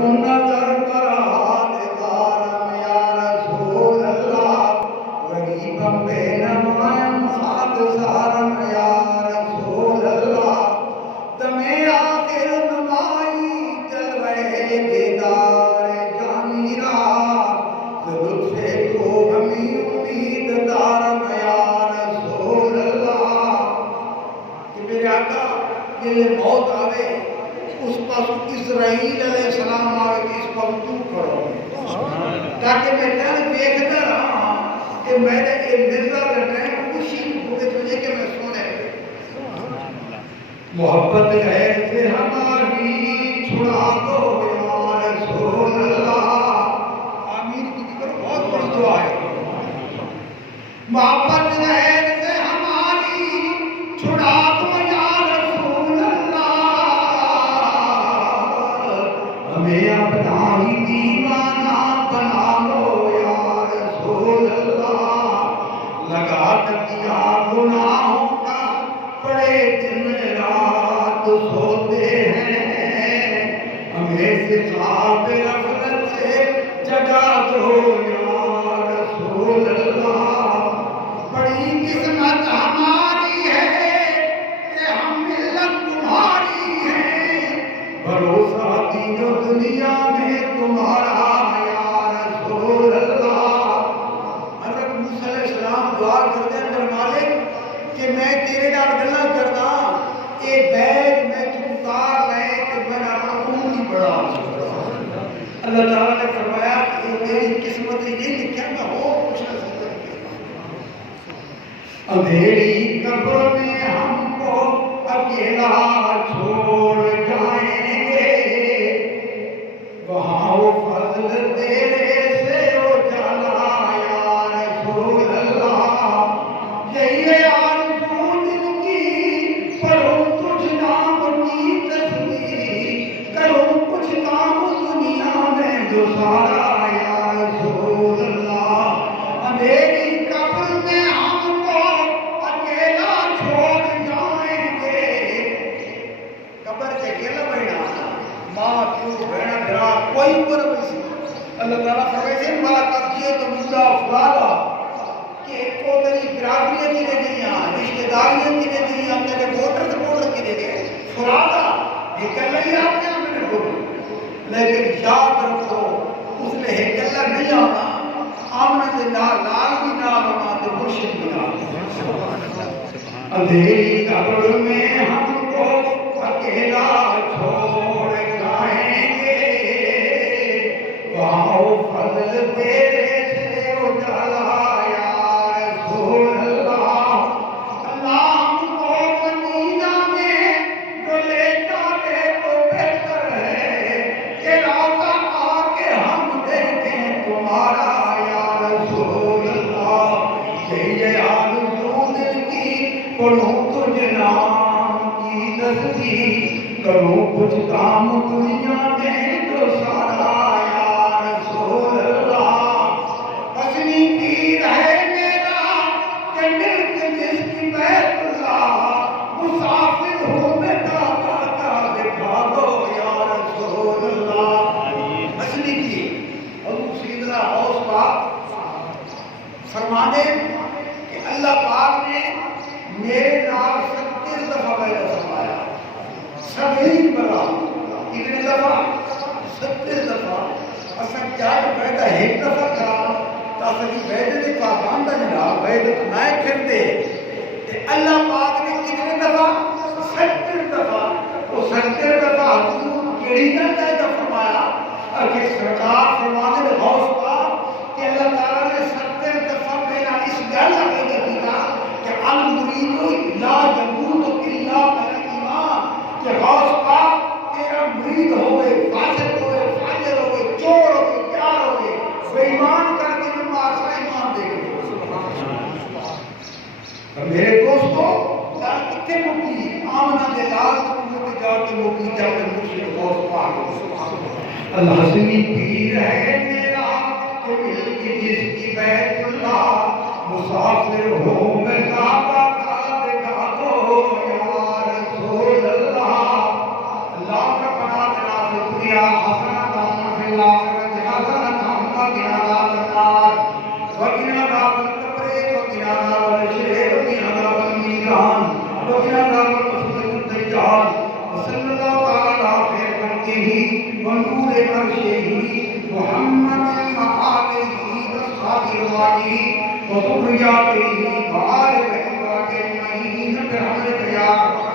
نظر پر ہاتھ دارم یا رسول اللہ غریبم بے نمائم خاک سارم یا رسول اللہ تمہیں آخر نمائی جلوے دیدار جانی را ضرورت سے تو ہمیں امید دارم یا رسول اللہ کہ میرے آقا یہ موت آوے اس پاس اسرائیل علیہ السلام آوے کہ اس پاس تو کرو تاکہ میں کل دیکھتا رہا کہ میں نے ایک مرزا کرنا ہے خوشی ہوئے تجھے کہ میں سونے محبت غیر سے ہماری چھڑا دو یا رسول اللہ آمین کی ذکر بہت بڑی دعا ہے محبت غیر سے ہماری چھڑا دو یا رسول اللہ ہمیں اپنا ہی دیوانہ بنا لو یا رسول اللہ لگا تکیا گناہوں کا پڑے دن رات سوتے ہیں ہمیں سے خواب غفلت سے جگا دو یا رسول اللہ بڑی قسمت ہماری ہے کہ ہم ملت تمہاری ہیں بھروسہ دین و دنیا میں تمہارا یا رسول اللہ حضرت موسیٰ علیہ السلام دعا کرتے ہیں در مالک کہ میں تیرے نال گلا کردا اے بیگ میں تو اتار لے کہ میں اپنا خون نہیں بڑھا اللہ تعالیٰ نے فرمایا کہ میری قسمت یہ لکھا میں ہو کچھ نہ اندھیری قبر میں ہم کو اکیلا چھوڑ جائیں گے وہاں وہ فضل تیرے سے اجالا یا رسول اللہ یہی ہے آرزو دل کی پڑھوں تجھ نام کی تسبیح کروں کچھ کام دنیا میں جو سارا یا رسول اللہ اندھیری قبر میں ہم کو اکیلا چھوڑ جائیں گے قبر سے اکیلا بیٹھنا ماں کیوں بہن برا کوئی پر نہیں اللہ تعالیٰ فرمائے سے ملاقات کیے تو مولا فلالا کہ کو تیری برادریاں کی لے گئی رشتہ داریاں کی لے گئی تیرے ووٹر سپورٹر کی لے گئے فلالا یہ کر لئی آپ کیا میں نے بولو لیکن یاد رکھو اس نے ایک اللہ نہیں آنا آمنہ دے لال بھی نہ آنا دے مرشد بھی نہ اندھیری قبر میں ہم کو اکیلا چھوڑ جائیں گے وہاں فضل تیرے سے اجالا یا رسول اللہ اللہ ہم کو مدینہ میں جو لے جاتے تو بہتر ہے کہ روضہ آ کے ہم دیکھیں تمہارا یا رسول اللہ یہ آرزو دل کی پڑھوں تجھ نام کی تصدیق کروں کچھ کام دنیا میں تو سارا یا رسول اللہ حسنی پیر ہے میرا کہ ملک جس کی بیت اللہ مسافر ہوں میں کعبہ کا دکھا دو یا رسول اللہ حسنی پیر حضور سیدنا غوث پاک فرمانے کہ اللہ پاک نے میرے نام 70 دفعہ بیعت فرمایا 70 بڑا کتنے دفعہ 70 دفعہ اصل کیا بیعت ایک دفعہ کرا تاکہ بیعت نے پابند نہ بیعت نہ کرتے کہ اللہ پاک نے کتنے دفعہ 70 دفعہ وہ 70 دفعہ حضور کیڑی نہ بیعت فرمایا کہ سرکار فرمانے غوث پاک کہ اللہ تعالیٰ نے 70 دفعہ میرا اس گل عقیدہ کیا کہ المرید لا یموت الا بالایمان کہ غوث پاک تیرا مرید ہوئے فاسق ہوئے فاجر ہوئے چور ہوئے پیار ہوئے بے ایمان کر کے جو مارسا ایمان دے گئے میرے دوستو دار کتنے مکی آمنہ دے لال قوت جا کے مکی جا کے مرشد غوث پاک اللہ حسنی پیر ہے میرا کہ مل کی جس کی بیت اللہ مسافر ہو میں کعبہ کا دکھا دو یا رسول اللہ اللہ کا بنا دنا سے دنیا حسنہ الآخرة حسنة وقنا عذاب النار وقنا عذاب القبر وقنا عذاب الحشر وقنا عذاب الميزان وقنا عذاب المسيح الدجال وصلى الله تعالى على خير خلقه ونور عرشه محمد وآله وصحبه وذرياته وآل بيته أجمعين برحمتك يا أرحم